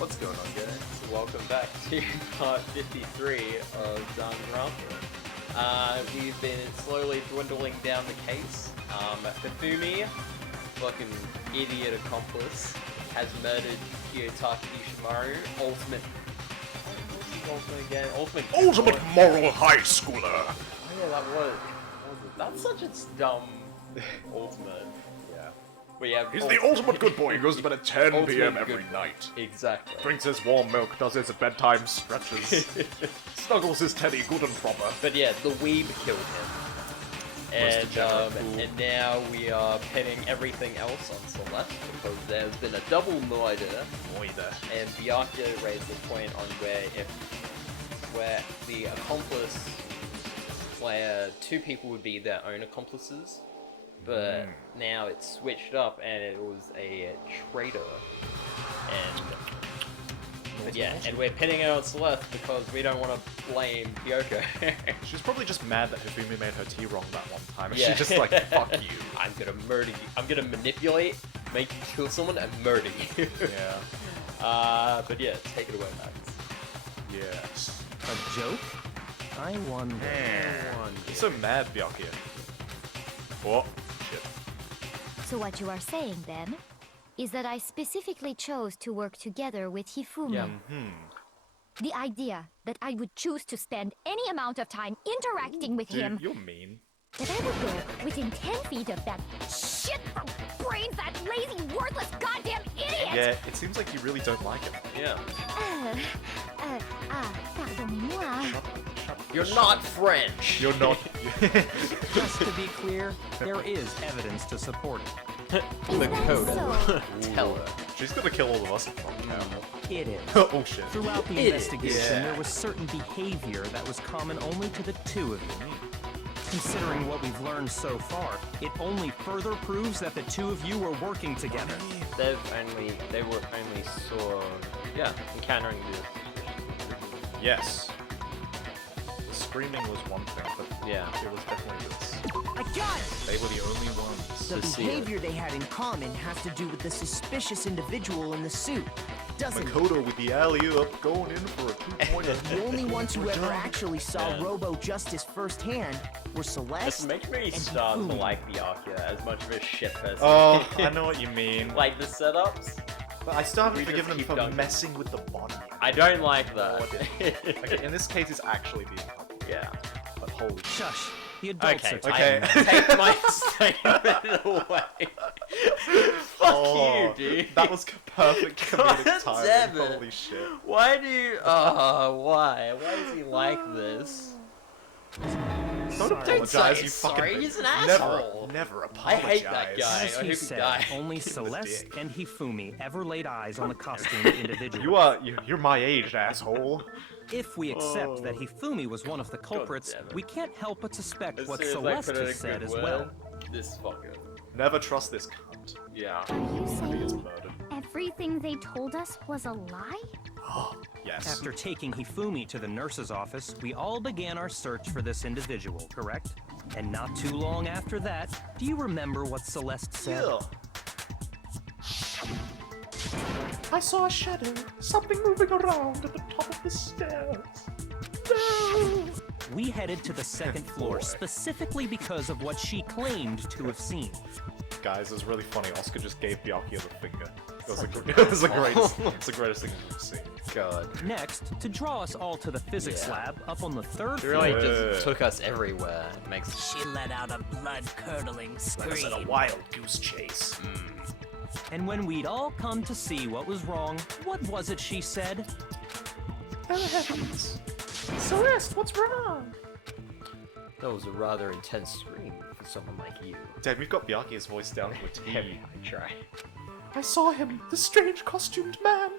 What's going on, guys? Welcome back to part 53 of Danganronpa. We've been slowly dwindling down the case. Hifumi, fucking idiot accomplice, has murdered Kiyotaki Ishimaru, ultimate... What's the ultimate again? Ultimate moral high schooler! Oh yeah, that was... That's such a dumb ultimate. Yeah. But yeah, He's the ultimate good boy. He goes to bed at 10 Ultimate p.m. good every boy. night. Exactly. Drinks his warm milk, does his bedtime stretches, snuggles his teddy good and proper. But yeah, the weeb killed him. And now we are pinning everything else on Celeste because there's been a double murder. And Byakuya raised the point on where the accomplice, where two people would be their own accomplices, but now it's switched up and it was a traitor. But yeah, and we're pinning it on Celeste because we don't want to blame Kyoko. She's probably just mad that Hifumi made her tea wrong that one time. And Yeah. she's just like, fuck you. I'm gonna murder you. I'm gonna manipulate, make you kill someone, and murder you. Yeah. But yeah, take it away, Max. Yes. A joke? I wonder. He's so mad, Byakuya. What? Shit. So what you are saying then is that I specifically chose to work together with Hifumi. Yeah. The idea that I would choose to spend any amount of time interacting with him, Dude, you're mean. that I would go within 10 feet of that shit from brains, that lazy, worthless, goddamn idiot! Yeah, it seems like you really don't like him. Yeah. Pardon-moi. You're not French! You're not. Just to be clear, there is evidence to support it. The code. So, Tell her. She's gonna kill all of us now. It is. Oh shit. Throughout the It is. investigation, Yeah. there was certain behavior that was common only to the two of you. Considering what we've learned so far, it only further proves that the two of you were working together. They were only encountering this. Yes. The screaming was one thing, but Yeah. it was definitely this. I got it! They were the only ones. The To see behavior they had in common has to do with the suspicious individual in the suit, doesn't it? Makoto with the alley-oop going in for a two-pointer. The only ones who ever actually saw Robo Justice firsthand were This Celeste makes me and start to Hifumi. like Byakuya as much of a shit person. Oh, I know what you mean. Like the setups, But I still haven't We just forgiven him keep for dunking. messing with the body. I don't like that. Okay, in this case, it's actually being helpful. Yeah. But holy shit. Shush. The adults Okay, are talking. Okay. I take my statement away. Fuck you, dude. That was perfect comedic God timing. damn it. Holy shit. Why do you... why? Why is he like this? Don't apologize, say you sorry, fucking... he's an asshole. Never I apologize. hate that guy. As I he hope said, die. only Give him a Celeste dick. and Hifumi ever laid eyes on the costumed individual. You're my age, asshole. If we accept that Hifumi was one of the culprits, damn it. we can't help but suspect As what soon as I Celeste put in a has said good as word, well. This fucker. Never trust this cunt. Yeah. are you He gets saying murdered. everything they told us was a lie? Yes. After taking Hifumi to the nurse's office, we all began our search for this individual, correct? And not too long after that, do you remember what Celeste said? Yeah. I saw a shadow. Something moving around at the top of the stairs. No! We headed to the second floor Boy. specifically because of what she claimed to have seen. Guys, it was really funny. Oscar just gave Byakuya the finger. It was the greatest. It's the greatest thing I've ever seen. God. Next, to draw us all to the physics Yeah. lab up on the third It floor. really Yeah. just took us everywhere. It makes... She let out a blood-curdling scream. wild goose chase. And when we'd all come to see what was wrong, what was it she said? Oh heavens! Celeste, what's wrong? That was a rather intense scream for someone like you. Damn, we've got Byakuya's voice down to a T. I try. I saw him, the strange costumed man.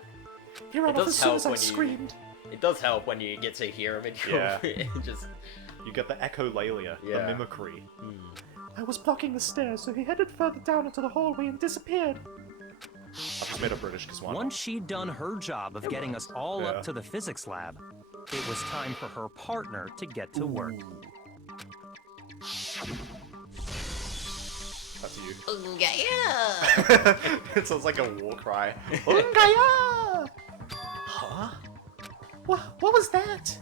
He ran It off does as soon help as I when you- screamed. It does help when you get to hear him and Yeah. just... You get the echolalia, the Yeah. mimicry. I was blocking the stairs, so he headed further down into the hallway and disappeared. I just made a British because why Once she'd done her job of getting us all Yeah. up to the physics lab, it was time for her partner to get to work. That's you. Yeah. It sounds like a war cry. Ungaya! Huh? What was that?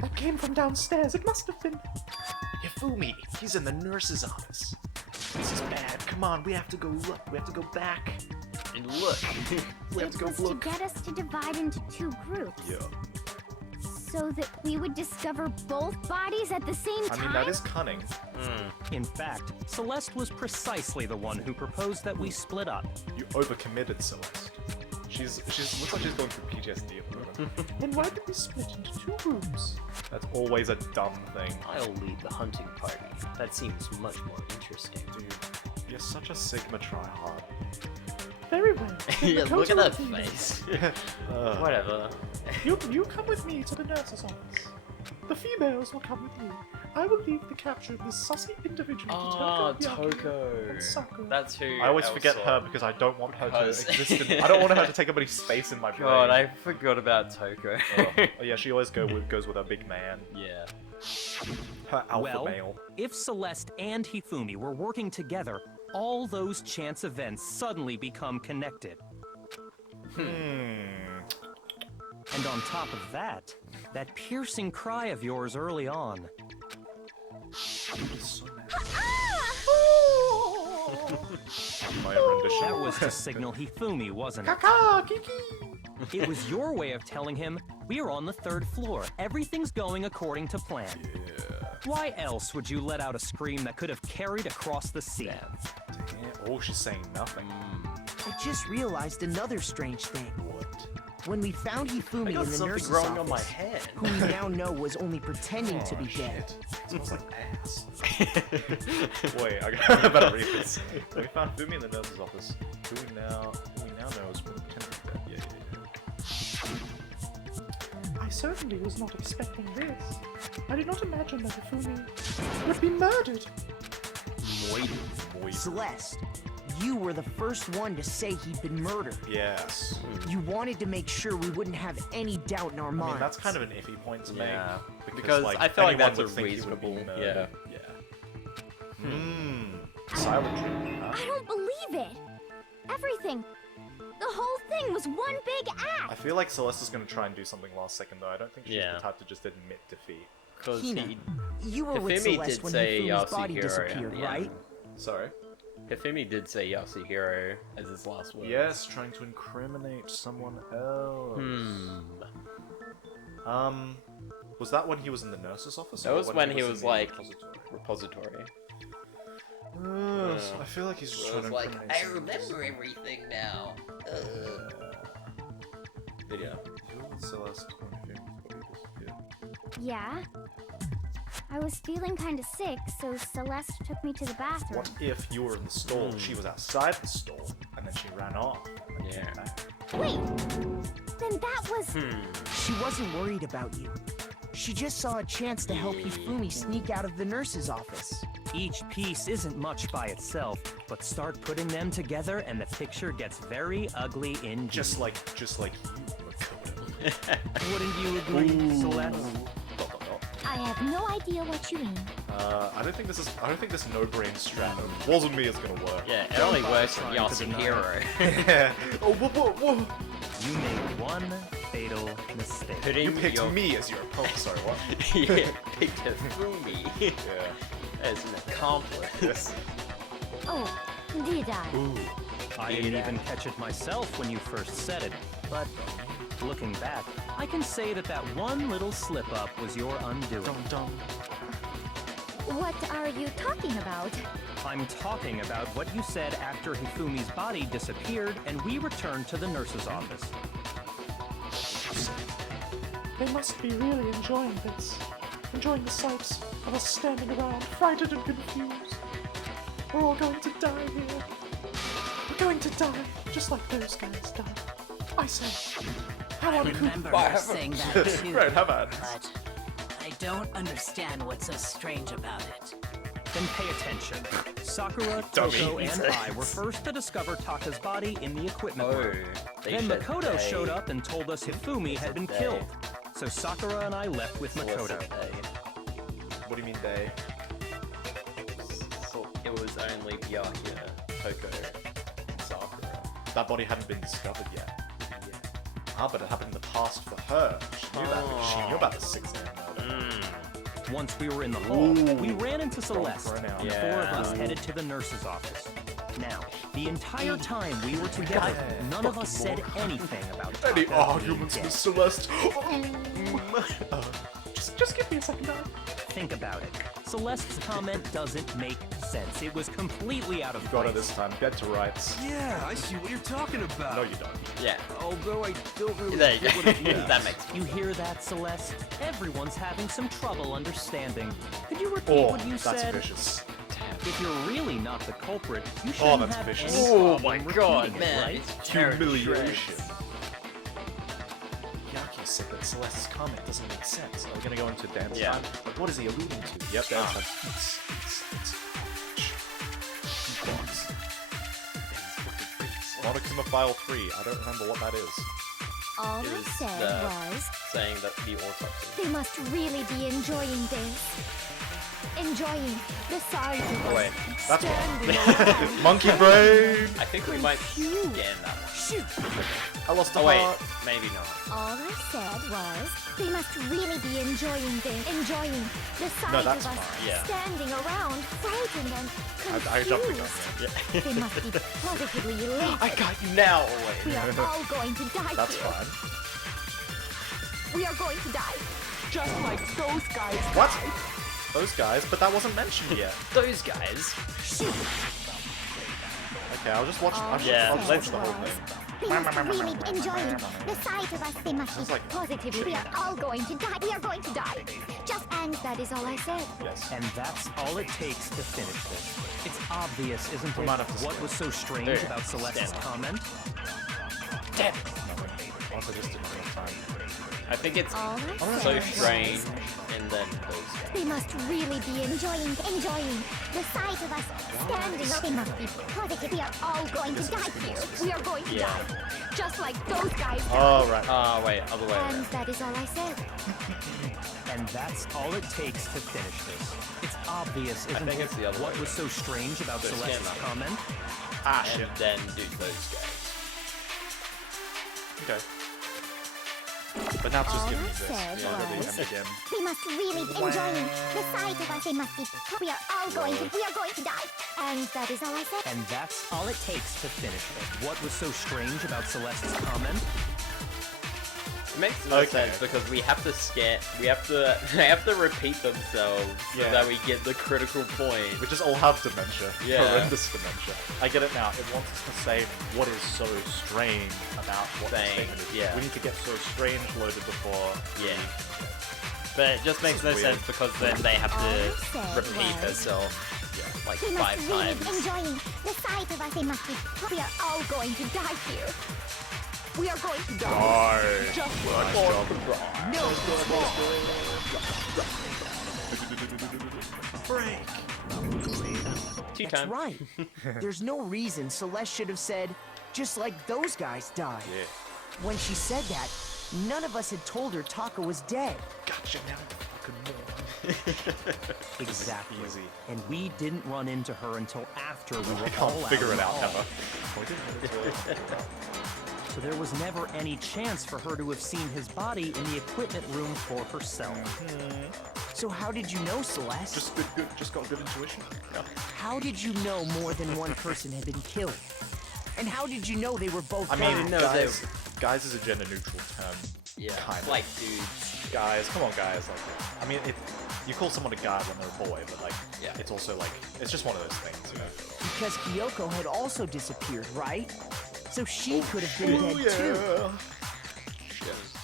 That came from downstairs. It must have been... Hifumi, he's in the nurse's office. This is bad. Come on, we have to go look. We have to go back and look. We have to go It was look. to get us to divide into 2 groups. Yeah. So that we would discover both bodies at the same time? I mean, that is cunning. In fact, Celeste was precisely the one who proposed that we split up. You overcommitted, Celeste. She's looks like she's going through PTSD at the moment. Then why did we split into 2 groups? That's always a dumb thing. I'll lead the hunting party. That seems much more interesting. Dude, you're such a Sigma tryhard. Very well. Yeah, look at that Makoto face. Uh, Whatever. You come with me to the nurse's office. The females will come with you. I will leave the capture of this sussy individual to Ah, Toko, Byakuya, Toko. and Sakura. That's who. I always else forget saw. her because I don't want her to Because- exist. I don't want her to take up any space in my brain. God, I forgot about Toko. Oh, yeah, she always goes with her big man. Yeah. Her alpha Well, male. if Celeste and Hifumi were working together, all those chance events suddenly become connected. And on top of that, that piercing cry of yours early on. My rendition. That was to signal Hifumi, wasn't it? Kaka, Kiki. It was your way of telling him, we're on the 3rd floor. Everything's going according to plan. Why else would you let out a scream that could have carried across the sea? Damn. Oh, she's saying nothing. I just realized another strange thing. What? When we found I Hifumi got in the something nurse's growing office, on my hand. who we now know was only pretending to be dead. It smells like ass. Wait, I better read this. We found Fumi in the nurse's office. Who we now know is pretending to be dead. Yeah. I certainly was not expecting this. I did not imagine that Hifumi would be murdered. Celeste, you were the first one to say he'd been murdered. Yes. You wanted to make sure we wouldn't have any doubt in our I minds. mean, that's kind of an iffy point to Yeah. make. Because I feel like anyone that's a would think he would be reasonable. murdered. Yeah. Silent treatment, huh? I don't believe it! Everything! The whole thing was one big I act! feel like Celeste's gonna try and do something last second though. I don't think she's Yeah. the type to just admit defeat. Because Hina, he. you were with Hifumi Celeste did when say Hifumi's body Yasuhiro, disappeared, yeah. right? Sorry? Hifumi did say Yasuhiro as his last word. Yes, trying to incriminate someone else. Was that when he was in the nurse's office? That or was when he in was the like repository? repository. I feel like he's just So trying it's to like, incriminate I someone else. remember everything now. But yeah. You were with Celeste when Hifumi's body disappeared. Yeah? I was feeling kinda sick, so Celeste took me to the bathroom. What if you were in the stall, she was outside the stall, and then she ran off, and then Yeah. came back? Wait! Then that was... She wasn't worried about you. She just saw a chance to help Hifumi sneak out of the nurse's office. Each piece isn't much by itself, but start putting them together and the picture gets very ugly indeed. Just like you, Makoto. Wouldn't you agree, Celeste? I have no idea what you mean. I don't think this no-brain strat of wasn't me is gonna work. Yeah, it only works with trying to deny Yasuhiro. Yeah. Oh, whoa. You made one fatal mistake. Putting You picked your... me as your opponent. Sorry, what? Yeah, picked Hifumi Yeah. as an accomplice. Yes. Oh, did I? I didn't even catch it myself when you first said it, but looking back, I can say that that one little slip-up was your undoing. What are you talking about? I'm talking about what you said after Hifumi's body disappeared and we returned to the nurse's office. They must be really enjoying this. Enjoying the sights of us standing around, frightened and confused. We're all going to die here. We're going to die, just like those guys died. I say, how I on remember her saying that too. Right, how about But I don't understand what's so strange about it. Then pay attention. Sakura, Dummy. Toko, and I were first to discover Taka's body in the equipment room. they Then said Makoto they. showed up and told us Hifumi had been They. killed. So Sakura and I left with Makoto. What do you mean they? So it was only Byakuya, Toko, and Sakura. That body hadn't been discovered yet. Ah, but it happened in the past for her. She knew that because she knew about the 6 a.m. murder. Once we were in the hall, we ran into Celeste, for it now. and the four of us headed to the nurse's office. Now, the entire time we were together, none of us said anything about Any Taka arguments being with dead. Celeste? Just give me a second, Dad. Think about it. Celeste's comment doesn't make sense. It was completely out of Got it place. this time. Dead to rights. Yeah, I see what you're talking about. No, you don't. Yeah. Although I don't really There you get what it go. means. That makes You hear that, Celeste? Everyone's having some trouble understanding. Could you repeat Oh, what you that's said? vicious. If you're really not the culprit, you Oh, shouldn't that's have vicious. any Oh problem my repeating god, it, man. right? It's tearing to Humiliation. shreds. Yaki said that Celeste's comment doesn't make sense. Are we gonna go into dance Yeah. time? Like, what is he alluding to? Yep, dance time. Monokuma File 3. I don't remember what that is. All It I was, said was, Saying that the autopsy. they must really be enjoying this. Enjoying the sight of Oh, wait. us That's standing what. around. Monkey brain! I think we might Confused. scan that one. Shoot. I lost a Oh wait, heart. maybe not. All I said was, they must really be enjoying this. Enjoying the sight No, of that's us fine, yeah. standing around, frightened and I jumped the gun confused. there. They must be positively elated. I got you now. Oh We wait. are all going to die That's here. fine. We are going to die. Just like those guys. What? Those guys? But that wasn't mentioned yet. Those guys. Shoot. Okay, I'll just watch. Yeah, I'll just let's- watch the whole thing. They must really be enjoying the sight of us. They must be Sounds like- positively. We are all going to die. We are going to die. Just and that is all I said. Yes. And that's all it takes to finish this. It's obvious, isn't We it, might have to what skip. was so strange There. about Celeste's Stand. comment? Damn. Also, just didn't have time. I think it's All I so said strange, was, and then those guys. they must really be enjoying the sight of us standing up. They must be positive. We are all going to die here. We are going to Yeah. die. Just like those guys. Oh, right. Oh wait, other way And around. that is all I said. And that's all it takes to finish this. It's obvious, isn't think it, it's the other what way was so strange about So scan Celeste's that. comment? Ah, And shit. then do those guys. Okay. But now just All give I me this. said Yeah, go to the was- end again. They must really be enjoying the sight of us. They must be. We are all going to. We are going to die. And that is all I said. And that's all it takes to finish it. What was so strange about Celeste's comment? It makes no Okay. sense because we have to they have to repeat themselves so Yeah. that we get the critical point. We just all have dementia. Yeah. Horrendous dementia. I get it now. It wants us to say what is so strange about what the Saying, statement is. yeah. We need to get so strange loaded before. Yeah. But it just makes is no weird. sense because then they have All I to said repeat was- herself like They must 5 really times. be enjoying the sight of us. They must be. We are all going to die here. We are going to die. Just Nice job. Tea That's time. right. There's no reason Celeste should have said, just like those guys died. Yeah. When she said that, none of us had told her Taka was dead. Gotcha now. You fucking moron. Exactly. Easy. And we didn't run into her until after we were I all can't out figure in it the out hall. ever. So there was never any chance for her to have seen his body in the equipment room for herself. So how did you know, Celeste? Just got good intuition. Yeah. How did you know more than one person had been killed? And how did you know they were both I mean, bad? no, guys is a gender neutral term. Yeah, Kind of. like dudes. Guys, come on, guys. Like, I mean, you call someone a guy when they're a boy, but like, Yeah. it's also like, it's just one of those things, you know. Because Kyoko had also disappeared, right? So she could have been dead too.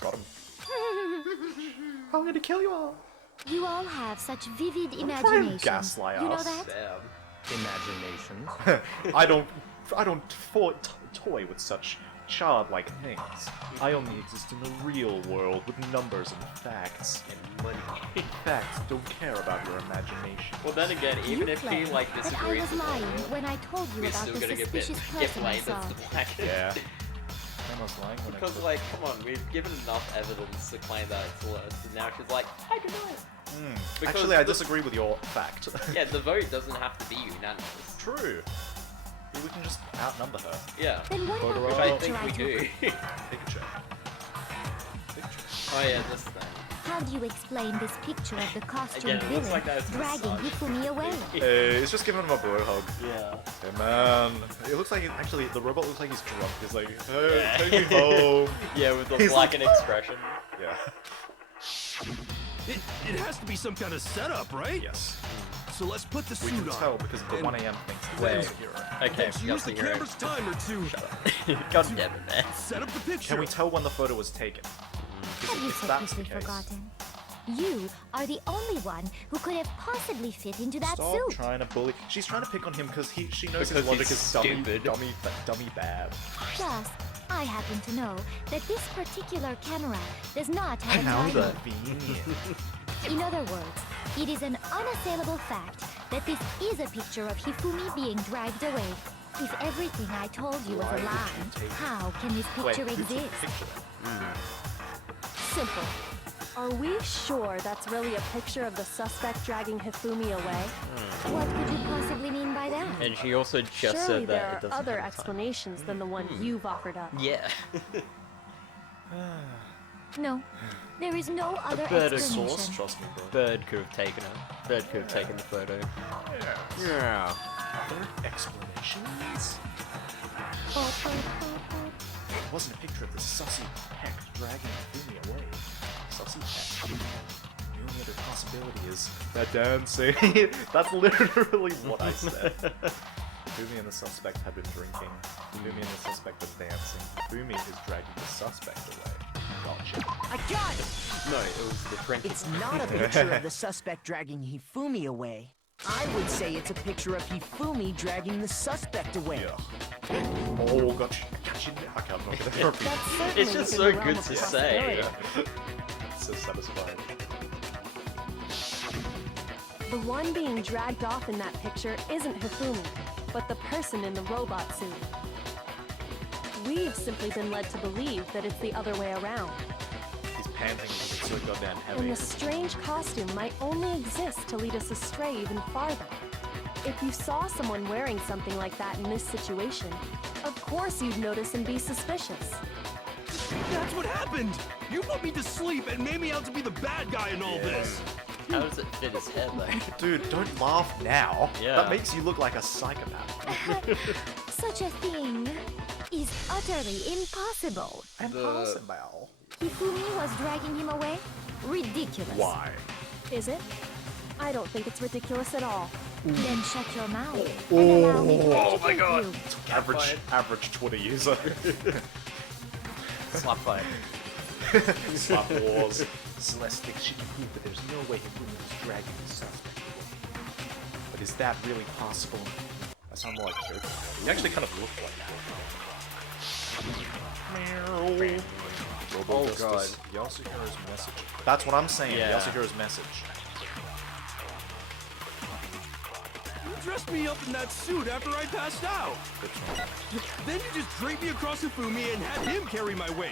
Got him. I'm gonna kill you all. You all have such vivid trying to imaginations. gaslight You know us. that? Damn. Imaginations. I don't toy with such childlike things. I only exist in the real world with numbers and facts. And money. Facts don't care about your imagination. Well, then again, even You if he claim like that I disagrees was with all lying of it, when I told you we're about still the gonna get suspicious get person I blamed saw. as the black. Yeah. I was lying when I Because said- like, come on, we've given enough evidence to claim that it's Celeste, and now she's like, I don't know. Because Actually, I the- disagree with your fact. Yeah, the vote doesn't have to be unanimous. True. We can just outnumber her. Yeah. Then what about Photo the Which I picture think I we took? do. Picture. Oh yeah, this thing. How do you explain this picture of the costumed Again, it looks villain like that is dragging massage. Hifumi away? Hey, it's just giving him a bro hug. Yeah. Hey man, it looks like actually the robot looks like he's drunk. He's like, hey, Yeah. take me home. Yeah, with the He's blackened expression. Yeah. It has to be some kind of setup, right? Yes. So let's put the We suit can on. tell because of the And 1 a.m. things. Wait. Okay, Let's use the camera's timer to God damn it, man. set up the picture. Can we tell when the photo was taken? Have you If so that's the quickly case. forgotten? You are the only one who could have possibly fit into that Stop suit. trying to bully. She's trying to pick on him because she knows Because his logic he's is dummy, stupid. dummy bad. Plus, I happen to know that this particular camera does not have a How timer. convenient. In other words, it is an unassailable fact that this is a picture of Hifumi being dragged away. If everything I told you was Why a would lie, you take- how can this Wait, picture who took the exist? picture? Simple. Are we sure that's really a picture of the suspect dragging Hifumi away? What could you possibly mean by that? And she also just Surely said that there it are doesn't other have time. explanations than the one you've offered up. Yeah. No, there is no other bird is explanation. Source, trust me, bro. Bird could have taken it. Bird could have taken the photo. Yeah. Other explanations? It wasn't a picture of the sussy peck dragging Fumi away. Sussy peck. The only other possibility is that dancing. That's literally what I said. Fumi and the suspect had been drinking. Fumi and the suspect was dancing. Fumi is dragging the suspect away. Gotcha. I got it! No, it was the drinking. It's not a picture of the suspect dragging Hifumi away. I would say it's a picture of Hifumi dragging the suspect away. Yeah. Oh, gotcha. Gotcha. Okay, I'm not gonna repeat. That's certainly It's just within so the realm good of to possibility. say. So satisfying. The one being dragged off in that picture isn't Hifumi, but the person in the robot suit. We've simply been led to believe that it's the other way around. He's panting because it's so goddamn And heavy. the strange costume might only exist to lead us astray even farther. If you saw someone wearing something like that in this situation, of course you'd notice and be suspicious. That's what happened! You put me to sleep and made me out to be the bad guy in all this! How does it fit his head though? Dude, don't laugh now. Yeah. That makes you look like a psychopath. Such a thing is utterly impossible. Impossible. Hifumi was dragging him away? Ridiculous. Why? Is it? I don't think it's ridiculous at all. Then shut your mouth and allow me to educate you. Average Twitter user. Slap fight. Slap wars. Celeste thinks she can prove that there's no way Hifumi was dragging the suspect away. But is that really possible? That sounds more like Joker. He actually kind of looked like that. Oh, God. Yasuhiro's message. That's what I'm saying. Yeah. Yasuhiro's message. You dressed me up in that suit after I passed out! Then you just draped me across Hifumi and had him carry my weight!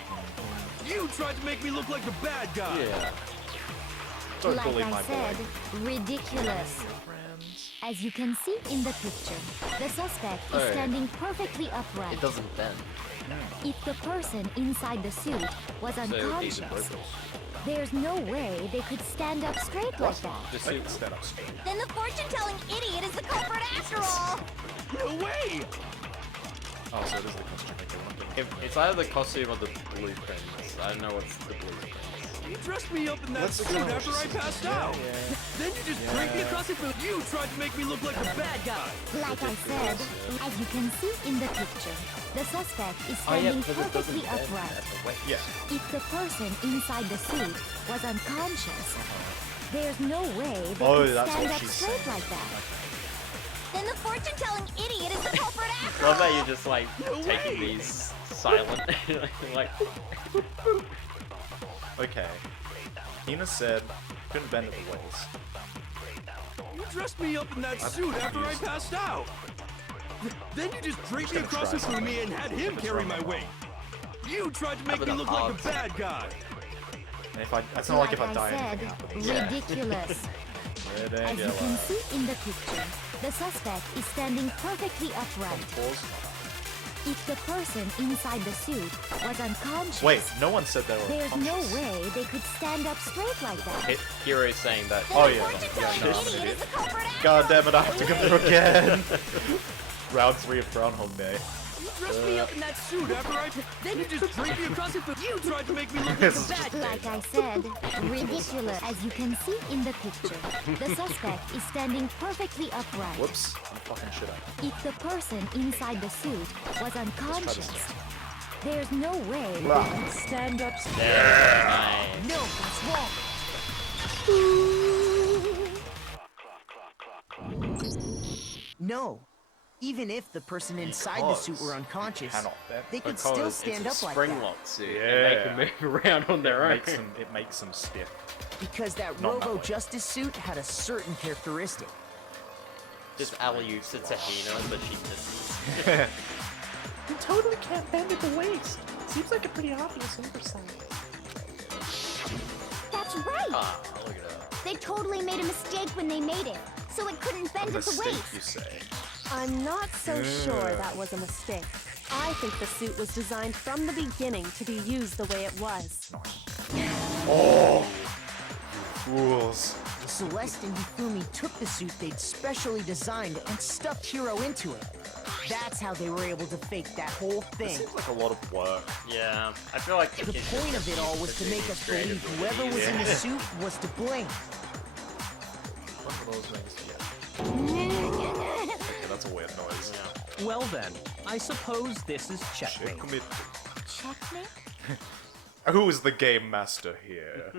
You tried to make me look like the bad guy! Yeah. Don't Like bully I my said, boy. ridiculous. As you can see in the picture, the suspect is Oh. standing perfectly upright. It doesn't bend. If the person inside the suit was So these are unconscious, broken. there's no way they could stand up straight like that. The I suit. can stand up straight. Then the fortune-telling idiot is the culprit after all! No way! Oh, so it is the costume maker. It's either the costume or the blueprints. I don't know what's the blueprints. You dressed me up in that Let's suit go. after I passed out! Then you just draped me across Hifumi. You tried to make me look like the bad guy! Like I said, as you can see in the picture, the suspect is Oh yeah, standing because it doesn't perfectly bend. upright. Wait. Yeah. If the person inside the suit was unconscious, there's no way they Oh, could that's stand what up she's straight saying. like that. Then the fortune-telling idiot is the culprit after Love all! that you're just like taking way. these silent. Like, Okay. Hina said couldn't bend at the waist. You dressed me up in that suit after I passed out! Then you just draped me gonna across try Hifumi and had him carry my weight! You tried to make me look like the bad guy! And if I, it's not like if I die, said, anything happens. ridiculous. Red As and you yellow. can see in the picture, the suspect is standing perfectly upright. Pause. If the person inside the suit was unconscious, Wait, no one said they were there's no unconscious. way they could stand up straight like that. Hero's saying that. Oh yeah. God damn it, I have to go through again. Round 3 of Groundhog Day. You dressed me up in that suit after then you just draped me across it, but you tried to make me look like a bad thing. Like I said, ridiculous. As you can see in the picture, the suspect is standing perfectly upright. Whoops, I'm fucking shit up. If the person inside the suit was unconscious, there's no way Blah. they could stand up straight. Nice. No, what's wrong? No. Even if the person inside the suit were unconscious, they could still stand up like spring that. lock suit, Yeah. and they can move around on their own. It makes them stiff. Because that Not that Robo way. Justice suit had a certain characteristic. Just alley-oops at Tahina, but she misses. You totally can't bend at the waist. Seems like a pretty obvious oversight. That's right. Ah, look at her. They totally made a mistake when they made it, so it couldn't bend at the Mistake, waist. you say? I'm not so sure that was a mistake. I think the suit was designed from the beginning to be used the way it was. Oh! Fools. Celeste and Hifumi took the suit they'd specially designed and stuffed Hiro into it. That's how they were able to fake that whole thing. Seems like a lot of work. Yeah, I feel like The point of it all was to make us believe whoever was in the suit was to blame. What are those things? Yeah. Okay, that's a weird noise. Well then, I suppose this is checkmate. Checkmate. Checkmate? Who is the game master here?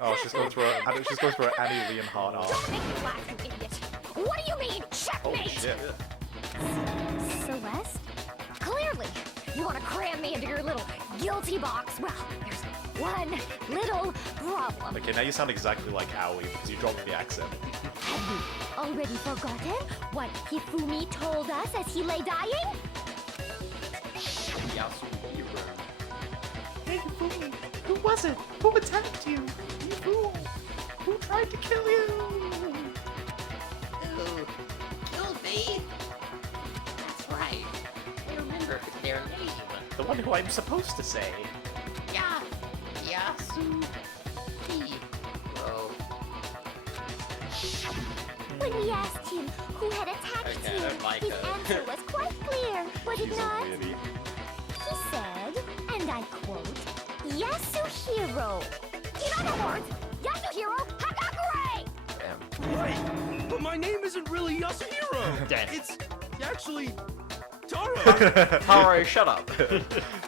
Oh, she's going through an Annie Leonhardt arc. Don't make me laugh, you idiot. What do you mean, Holy checkmate? shit. Celeste? Clearly, you want to cram me into your little guilty box. Well, there's one little problem. Okay, now you sound exactly like Aoi because you dropped the accent. Have you already forgotten what Hifumi told us as he lay dying? Yasuhiro. Hey, Hifumi, who was it? Who attacked you? You fool! Who tried to kill you? Who killed me? That's right. I remember their name. The one who I'm supposed to say. Yasuhiro. When we asked him who had attacked Okay, I him, don't like his her. answer was quite clear, was it She's a not? weirdy. He said, and I quote, Yasuhiro. In other words, Yasuhiro Hagakure! Right, but my name isn't really Yasuhiro. Damn. It's actually Taro. Taro, shut up.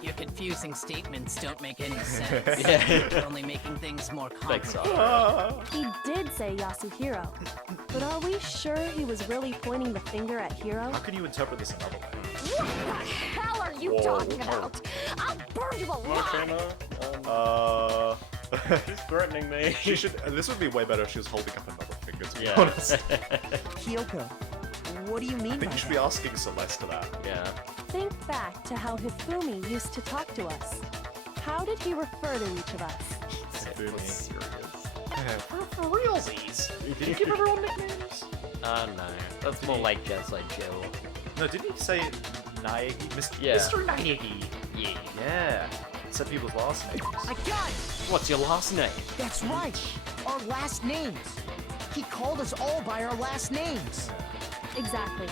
Your confusing statements don't make any sense. Yeah. You're only making things more Thanks, complicated. He did say Yasuhiro, but are we sure he was really pointing the finger at Hiro? How can you interpret this another way? What the hell are you Whoa. talking about? I'll burn you alive! She's threatening me. She should. This would be way better if she was holding up another finger, to be Yeah. honest. Kyoko, what do you mean I by think you should be that? asking Celeste that. Yeah. Think back to how Hifumi used to talk to us. How did he refer to each of us? Serious. For realsies. Did you give everyone nicknames? No. That's more like just like Jill. No, didn't he say Naegi? Yeah. Mr. Naegi. Yeah. Yeah. Said people's last names. I got it! What's your last name? That's right! Our last names! He called us all by our last names! Exactly.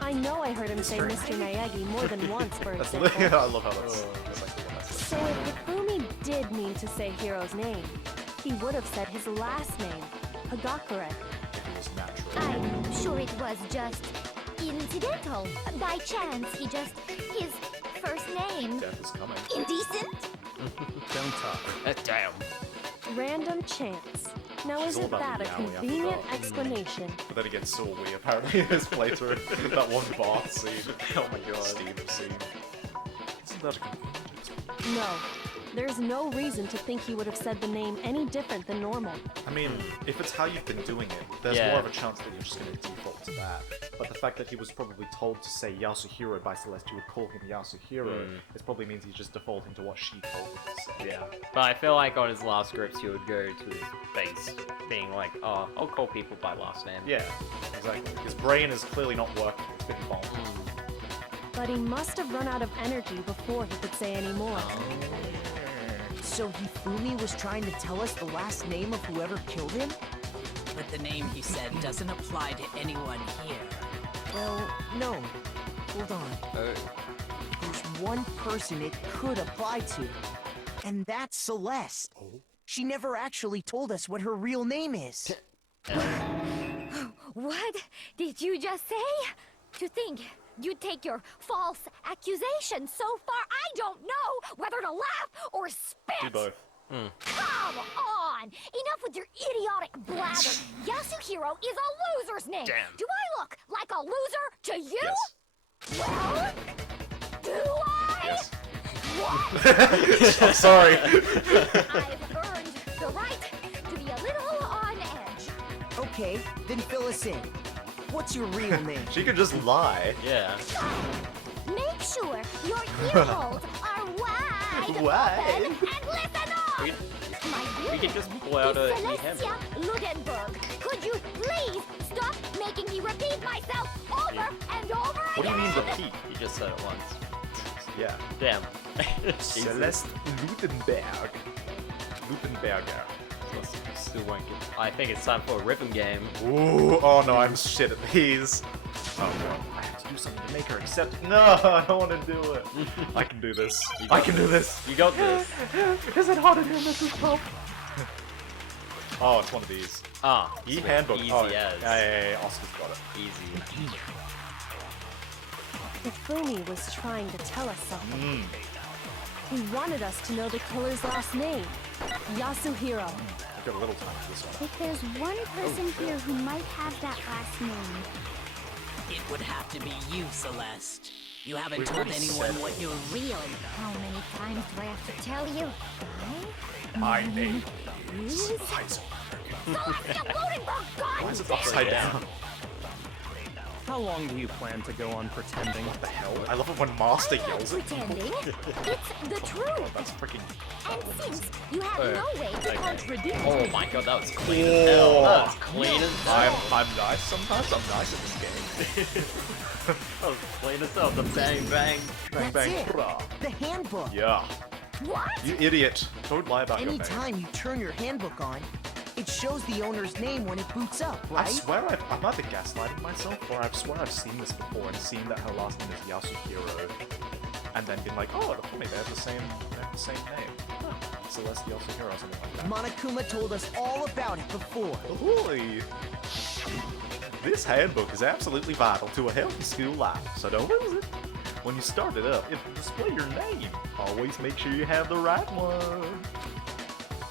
I know I heard him say Mr. Naegi more than once, for That's example. I love how that's exactly what I said. So if Hifumi did mean to say Hiro's name, he would have said his last name, Hagakure. It was natural. I'm sure it was just incidental. By chance, his first name. Death is coming. Indecent? Don't talk. Damn. Random chance. Now She's all isn't about that a the yaoi, I convenient forgot. explanation? But then again, so we apparently in this playthrough, that one bar scene. Oh my god. Steve scene. Isn't that a convenient explanation? No. There's no reason to think he would have said the name any different than normal. I mean, if it's how you've been doing it, there's Yeah. more of a chance that you're just going to default to that. But the fact that he was probably told to say Yasuhiro by Celeste, who would call him Yasuhiro, it probably means he's just defaulting to what she told him to say. Yeah. But I feel like on his last scripts he would go to his base, being like, oh, I'll call people by last name. Yeah, exactly. His brain is clearly not working Big bomb. But he must have run out of energy before he could say any more. So Hifumi was trying to tell us the last name of whoever killed him? But the name he said doesn't apply to anyone here. Well, no. Hold on. Oh. There's one person it could apply to, and that's Celeste. She never actually told us what her real name is. What did you just say? To think you'd take your false accusation so far, I don't know whether to laugh or spit! Do both. Come on! Enough with your idiotic blather! Yasuhiro is a loser's name! Damn. Do I look like a loser to you? Yes. Well, do I? Yes. What? I'm sorry. I've earned the right to be a little on edge. Okay, then fill us in. What's your real name? She could just lie. Yeah. Make sure your ear holes are wide Wide? open and listen up! We- My real we could name just pull out is a Celestia Ludenberg. Could you please stop making me repeat myself over and over What do you mean again? repeat? You just said it once. Yeah. Damn. Celeste Ludenberg. Ludenberger. Still won't get. I think it's time for a rhythm game. Ooh, oh no, I'm shit at these. Oh no, I have to do something to make her accept. No, I don't want to do it. I can do this. I can do this. You got this. Is it hot in here, Mrs. Pop? Oh, it's one of these. Ah, E-handbook. Easy Oh, as. yeah, Oscar's got it. Easy. Hifumi was trying to tell us something. He wanted us to know the killer's last name, Yasuhiro. I've got a little time for this one. If there's one person here who might have that last name, It would have to be you, Celeste. You haven't We've told already anyone said what you're real. how many times do I have to tell you? My name Is is Heisenberg. Celestia Ludenberg Why gone? is it upside down? How long do you plan to go on pretending? What the hell? I love it when Master I'm not yells at people. pretending. It's the truth. That's freaking. And since you have no way to contradict Oh me, my god, that was clean as hell. That was Oh. clean as hell. I'm nice sometimes. I'm nice at this game. That was clean as hell. The bang bang. Bang That's bang. it. Hurrah. The handbook. Yeah. what? You idiot. Don't lie about your name. Anytime you turn your handbook on, it shows the owner's name when it boots up, I right? swear I'm either gaslighting myself, or I swear I've seen this before and seen that her last name is Yasuhiro, and then been like, oh, look funny, they have the same name. Huh. Celeste Yasuhiro or something like that. Monokuma told us all about it before. Holy! This handbook is absolutely vital to a healthy school life, so don't lose it. When you start it up, it'll display your name. Always make sure you have the right one.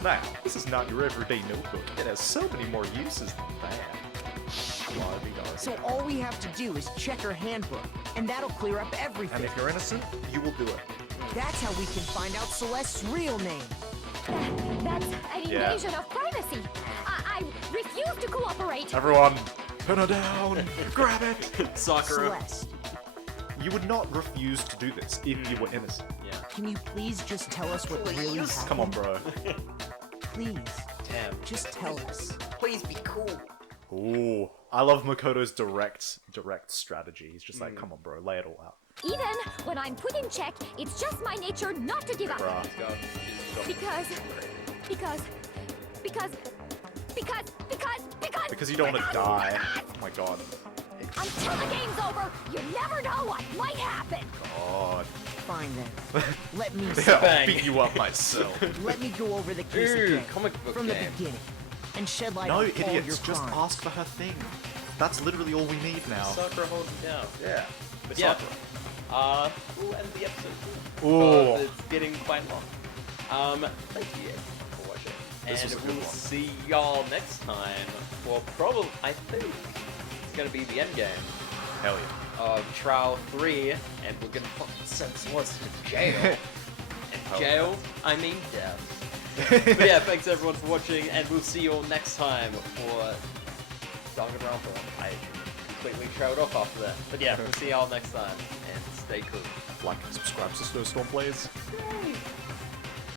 Now, this is not your everyday notebook. It has so many more uses than that. So all we have to do is check her handbook, and that'll clear up everything. And if you're innocent, you will do it. That's how we can find out Celeste's real name. That's an Yeah. invasion of privacy. I refuse to cooperate. Everyone, pin her down! Grab it! Sakura. Celeste, You would not refuse to do this if you were innocent. Yeah. can you please just tell us what really happened? Come on, bro. Please, Damn. just tell us. Please be cool. Ooh, I love Makoto's direct strategy. He's just like, come on, bro, lay it all out. Even when I'm put in check, it's just my nature not to give up. Bruh. Because Because you don't want to die. Oh my god. until the game's over, you never know what might happen. God. Fine then. Let me Yeah, I'll Bang. beat you up myself. let me go over the case Ooh, again comic book from game. the beginning and shed light No, on all your idiots, just crimes. ask for her thing. That's literally all we need now. Sakura holds it down. Yeah. Miss Yeah. Sakura. We'll end the episode. Ooh. It's getting quite long. Thank you for watching. This was And a good we'll one. see y'all next time for probably, I think, it's gonna be the end game Hell yeah. of Trial 3, and we're gonna fucking send Celeste to jail. And jail, I mean death. But yeah, thanks everyone for watching, and we'll see you all next time for Danganronpa. I completely trailed off after that. But yeah, we'll see y'all next time, and stay cool. Like and subscribe to Snowstorm Plays. Yay!